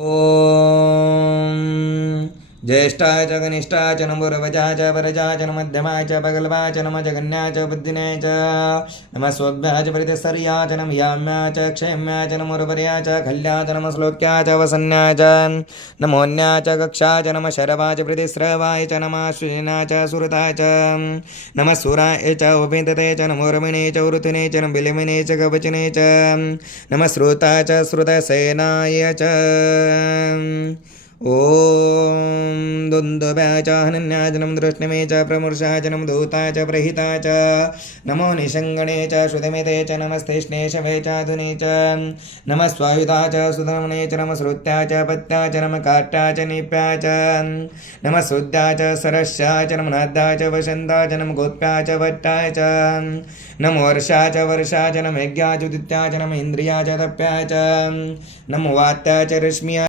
ॐ ज्येष्ठाय च कनिष्ठाय च नमोर्वचाय च परजाय च मध्यमाय च पगल्वाय च नमः जगन्याय च बुद्धिनाय च नमः स्वभ्याय च परितस्तर्याय च नमः याम्याय च क्षेम्याय च नमोर्वर्याय च खल्याय च नमः श्लोक्याय च वसन्याय च नमोऽन्याय च कक्षाय च नमः शरवाय च प्रतिस्रवाय च नमः श्रीनाय च सुरताय च नमः सुराय च उपेतते च नमोर्मिणे च वृथिने च नमः बिलिमिने च कवचने च नमः श्रुताय च श्रुतसेनाय च ॐ दुन्दुभ्याय च हनन्याय च नमः दृष्णवे च प्रमूर्षाय च नमः दूताय च प्रहिताय च नमो निषङ्गणे च श्रुतमिते च नमस्तेष्णे शवे च धुने च नमः स्वायुधाय च सुधमने च नमः श्रुत्याय च पत्याय च नमः काट्याय च निप्याय च नमः शुद्धाय च सरस्याय च नमः नादाय च वसन्ताय च नमः गोप्याय च भट्टाय च नमो वर्षाय च वर्षाय च नमः यज्ञाय च उदित्याय च नमः इन्द्रियाय च तप्याय च नमो वात्याय च रश्मियाय